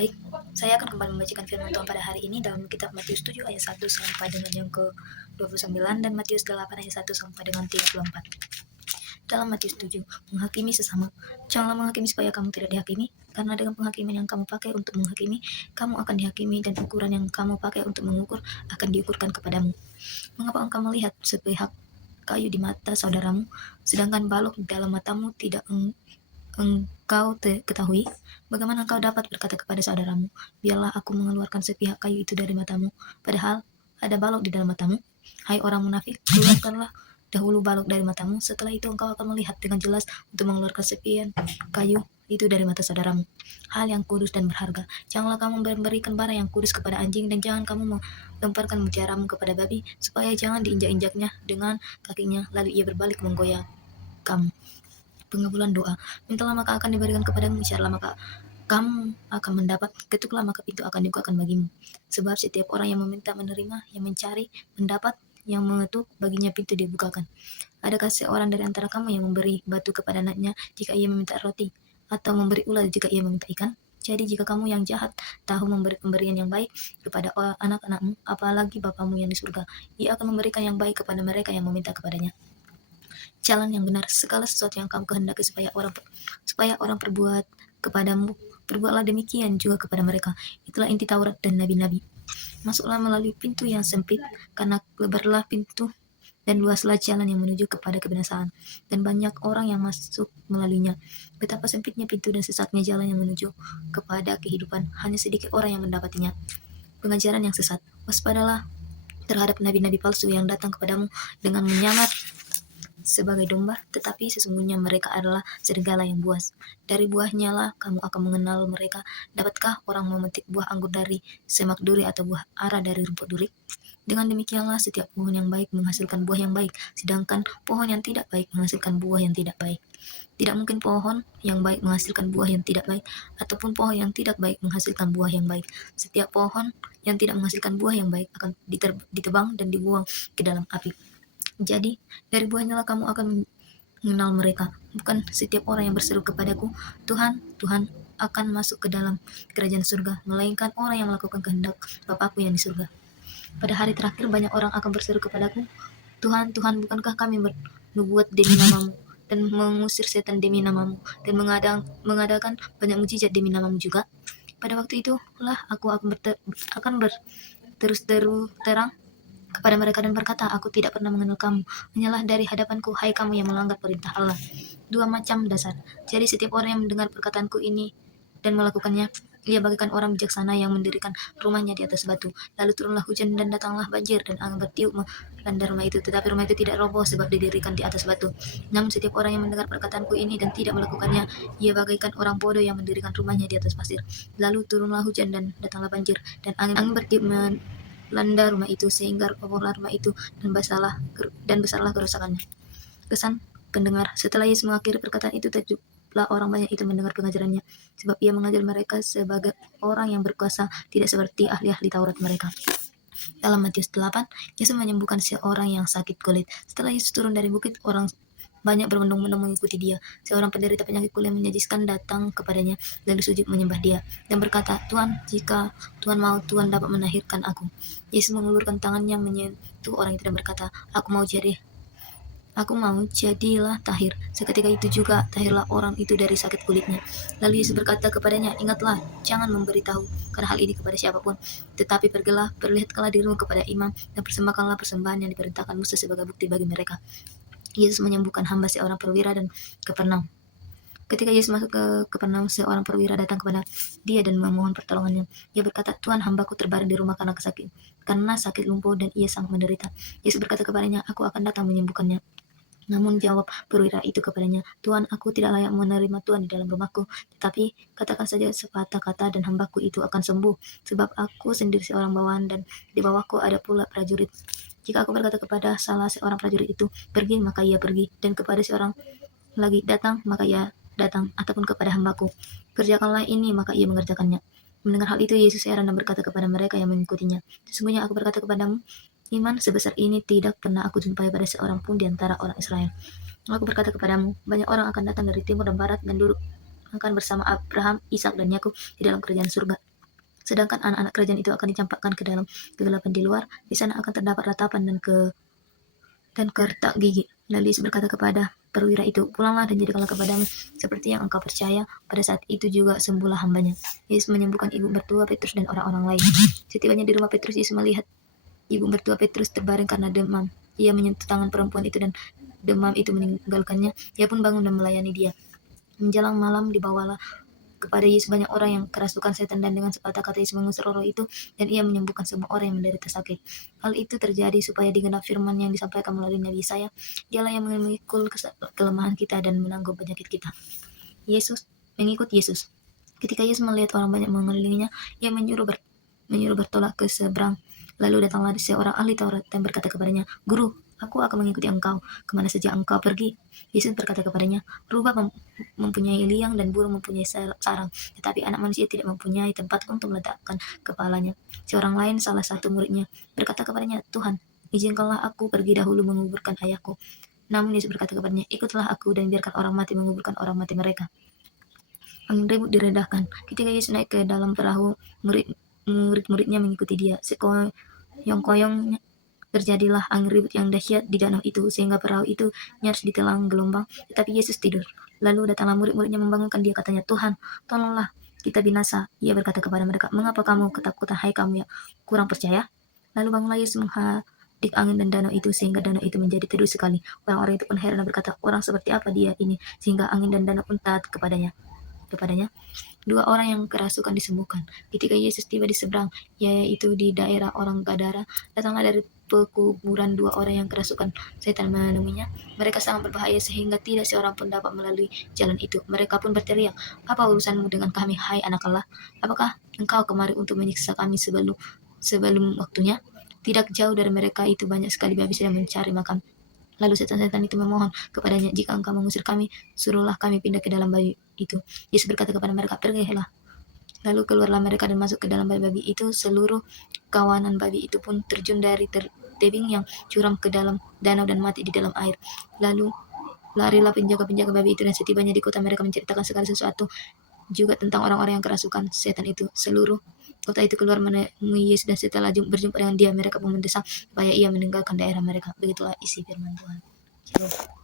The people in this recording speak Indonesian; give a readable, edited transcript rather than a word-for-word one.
Baik, saya akan kembali membacakan firman Tuhan pada hari ini dalam kitab Matius 7 ayat 1 sampai dengan yang ke-29 dan Matius 8 ayat 1 sampai dengan 34. Dalam Matius 7, menghakimi sesama. Janganlah menghakimi supaya kamu tidak dihakimi, karena dengan penghakiman yang kamu pakai untuk menghakimi, kamu akan dihakimi, dan ukuran yang kamu pakai untuk mengukur akan diukurkan kepadamu. Mengapa engkau melihat sepihak kayu di mata saudaramu, sedangkan balok di dalam matamu tidak engkau ketahui? Bagaimana engkau dapat berkata kepada saudaramu, biarlah aku mengeluarkan sepihak kayu itu dari matamu, padahal ada balok di dalam matamu? Hai orang munafik, keluarkanlah dahulu balok dari matamu, setelah itu engkau akan melihat dengan jelas untuk mengeluarkan sepian kayu itu dari mata saudaramu. Hal yang kudus dan berharga. Janganlah kamu memberikan barang yang kudus kepada anjing, dan jangan kamu melemparkan mutiaramu kepada babi, supaya jangan diinjak-injaknya dengan kakinya, lalu ia berbalik menggoyang kamu. Pengabulan doa. Mintalah maka akan diberikan kepadamu, carilah maka kamu akan mendapat, ketuklah maka pintu akan dibukakan bagimu. Sebab setiap orang yang meminta menerima, yang mencari mendapat, yang mengetuk baginya pintu dibukakan. Adakah seorang dari antara kamu yang memberi batu kepada anaknya jika ia meminta roti, atau memberi ular jika ia meminta ikan? Jadi jika kamu yang jahat tahu memberi pemberian yang baik kepada anak-anakmu, apalagi Bapamu yang di surga, ia akan memberikan yang baik kepada mereka yang meminta kepadanya. Jalan yang benar. Segala sesuatu yang kamu kehendaki supaya orang perbuat kepadamu, perbuatlah demikian juga kepada mereka. Itulah inti Taurat dan nabi-nabi. Masuklah melalui pintu yang sempit, karena lebarlah pintu dan luaslah jalan yang menuju kepada kebinasaan, dan banyak orang yang masuk melaluinya. Betapa sempitnya pintu dan sesatnya jalan yang menuju kepada kehidupan, hanya sedikit orang yang mendapatinya. Pengajaran yang sesat. Waspadalah terhadap nabi-nabi palsu yang datang kepadamu dengan menyamar sebagai domba, tetapi sesungguhnya mereka adalah serigala yang buas. Dari buahnya lah kamu akan mengenal mereka. Dapatkah orang memetik buah anggur dari semak duri, atau buah ara dari rumput duri? Dengan demikianlah setiap pohon yang baik menghasilkan buah yang baik, sedangkan pohon yang tidak baik menghasilkan buah yang tidak baik. Tidak mungkin pohon yang baik menghasilkan buah yang tidak baik, ataupun pohon yang tidak baik menghasilkan buah yang baik. Setiap pohon yang tidak menghasilkan buah yang baik akan ditebang dan dibuang ke dalam api. Jadi, dari buahnya lah kamu akan mengenal mereka. Bukan setiap orang yang berseru kepadaku, Tuhan, Tuhan, akan masuk ke dalam kerajaan surga, melainkan orang yang melakukan kehendak Bapakku yang di surga. Pada hari terakhir banyak orang akan berseru kepadaku, Tuhan, Tuhan, bukankah kami bernubuat demi namamu, dan mengusir setan demi namamu, dan mengadakan banyak mujizat demi namamu juga? Pada waktu itulah aku akan berterus terang kepada mereka dan berkata, aku tidak pernah mengenal kamu, hanyalah dari hadapanku, hai kamu yang melanggar perintah Allah. Dua macam dasar. Jadi setiap orang yang mendengar perkataanku ini dan melakukannya, ia bagaikan orang bijaksana yang mendirikan rumahnya di atas batu. Lalu turunlah hujan dan datanglah banjir, dan angin bertiup melanda rumah itu, tetapi rumah itu tidak roboh sebab didirikan di atas batu. Namun setiap orang yang mendengar perkataanku ini dan tidak melakukannya, ia bagaikan orang bodoh yang mendirikan rumahnya di atas pasir. Lalu turunlah hujan dan datanglah banjir, dan angin bertiup melanda rumah itu, sehingga robohlah rumah itu, dan besarlah kerusakannya. Kesan pendengar. Setelah Yesus mengakhiri perkataan itu, takjublah orang banyak itu mendengar pengajarannya, sebab ia mengajar mereka sebagai orang yang berkuasa, tidak seperti ahli-ahli Taurat mereka. Dalam Matius 8, Yesus menyembuhkan seorang yang sakit kulit. Setelah Yesus turun dari bukit, orang banyak berbondong-bondong mengikuti dia. Seorang penderita penyakit kulit menjijikkan datang kepadanya, lalu sujud menyembah dia, dan berkata, Tuhan, jika Tuhan mau, Tuhan dapat menahirkan aku. Yesus mengulurkan tangannya menyentuh orang itu dan berkata, Aku mau, jadilah tahir. Seketika itu juga tahirlah orang itu dari sakit kulitnya. Lalu Yesus berkata kepadanya, ingatlah, jangan memberitahu karena hal ini kepada siapapun, tetapi pergilah, perlihatkanlah dirimu kepada imam, dan persembahkanlah persembahan yang diperintahkan Musa sebagai bukti bagi mereka. Yesus menyembuhkan hamba seorang perwira dan Kapernaum. Ketika Yesus masuk ke Kapernaum, seorang perwira datang kepada dia dan memohon pertolongannya. Dia berkata, Tuhan, hambaku terbaring di rumah karena sakit lumpuh, dan ia sangat menderita. Yesus berkata kepadanya, aku akan datang menyembuhkannya. Namun jawab perwira itu kepadanya, Tuhan, aku tidak layak menerima Tuhan di dalam rumahku, tetapi katakan saja sepatah kata dan hambaku itu akan sembuh, sebab aku sendiri seorang bawahan, dan di bawahku ada pula prajurit. Jika aku berkata kepada salah seorang prajurit itu, pergi, maka ia pergi, dan kepada seorang lagi, datang, maka ia datang, ataupun kepada hambaku, kerjakanlah ini, maka ia mengerjakannya. Mendengar hal itu, Yesus heran dan berkata kepada mereka yang mengikutinya, sesungguhnya aku berkata kepadamu, iman sebesar ini tidak pernah aku jumpai pada seorang pun di antara orang Israel. Aku berkata kepadamu, banyak orang akan datang dari timur dan barat dan duduk akan bersama Abraham, Ishak, dan Yakub di dalam kerajaan surga. Sedangkan anak-anak kerajaan itu akan dicampakkan ke dalam kegelapan di luar. Di sana akan terdapat ratapan dan kertak gigi. Lalu Yesus berkata kepada perwira itu, pulanglah dan jadikanlah kepadamu seperti yang engkau percaya. Pada saat itu juga sembuhlah hambanya. Yesus menyembuhkan ibu mertua Petrus dan orang-orang lain. Setibanya di rumah Petrus, Yesus melihat ibu mertua Petrus terbaring karena demam. Ia menyentuh tangan perempuan itu dan demam itu meninggalkannya. Ia pun bangun dan melayani dia. Menjelang malam dibawalah kepada Yesus banyak orang yang kerasukan setan, dan dengan sepatah kata Yesus mengusir roh itu, dan ia menyembuhkan semua orang yang menderita sakit. Hal itu terjadi supaya digenap firman yang disampaikan melalui Nabi Yesaya, dialah yang memikul kelemahan kita dan menanggung penyakit kita. Yesus mengikut Yesus. Ketika Yesus melihat orang banyak mengelilinginya, ia menyuruh bertolak ke seberang. Lalu datanglah seorang ahli Taurat dan berkata kepadanya, Guru, aku akan mengikuti engkau, kemana saja engkau pergi. Yesus berkata kepadanya, rubah mempunyai liang dan burung mempunyai sarang, tetapi anak manusia tidak mempunyai tempat untuk meletakkan kepalanya. Seorang lain, salah satu muridnya, berkata kepadanya, Tuhan, izinkanlah aku pergi dahulu menguburkan ayahku. Namun Yesus berkata kepadanya, ikutlah aku dan biarkan orang mati menguburkan orang mati mereka. Angin ribut diredahkan. Ketika Yesus naik ke dalam perahu, murid-muridnya mengikuti dia. Sekoyong-koyong terjadilah angin ribut yang dahsyat di danau itu, sehingga perahu itu nyaris ditelan gelombang, tetapi Yesus tidur. Lalu datanglah murid-muridnya membangunkan dia, katanya, Tuhan, tolonglah, kita binasa. Ia berkata kepada mereka, mengapa kamu ketakutan, hai kamu yang kurang percaya? Lalu bangunlah Yesus menghadap angin dan danau itu, sehingga danau itu menjadi teduh sekali. Orang-orang itu pun heran dan berkata, orang seperti apa dia ini, sehingga angin dan danau pun taat kepadanya. Dua orang yang kerasukan disembuhkan. Ketika Yesus tiba di seberang, yaitu di daerah orang Gadara, datanglah dari pekuburan dua orang yang kerasukan setan menemuinya. Mereka sangat berbahaya sehingga tidak seorang pun dapat melalui jalan itu. Mereka pun berteriak, apa urusanmu dengan kami, hai anak Allah? Apakah engkau kemari untuk menyiksa kami sebelum waktunya? Tidak jauh dari mereka itu banyak sekali babi sedang mencari makan. Lalu setan-setan itu memohon kepadanya, jika engkau mengusir kami, suruhlah kami pindah ke dalam babi itu. Yesus berkata kepada mereka, pergilah. Lalu keluarlah mereka dan masuk ke dalam babi itu. Seluruh kawanan babi itu pun terjun dari tebing yang curam ke dalam danau dan mati di dalam air. Lalu larilah penjaga-penjaga babi itu, dan setibanya di kota mereka menceritakan segala sesuatu juga tentang orang-orang yang kerasukan setan itu. Seluruh kota itu keluar menemui Yesus, dan setelah berjumpa dengan dia, mereka pun mendesak supaya ia meninggalkan daerah mereka. Begitulah isi firman Tuhan. Shalom.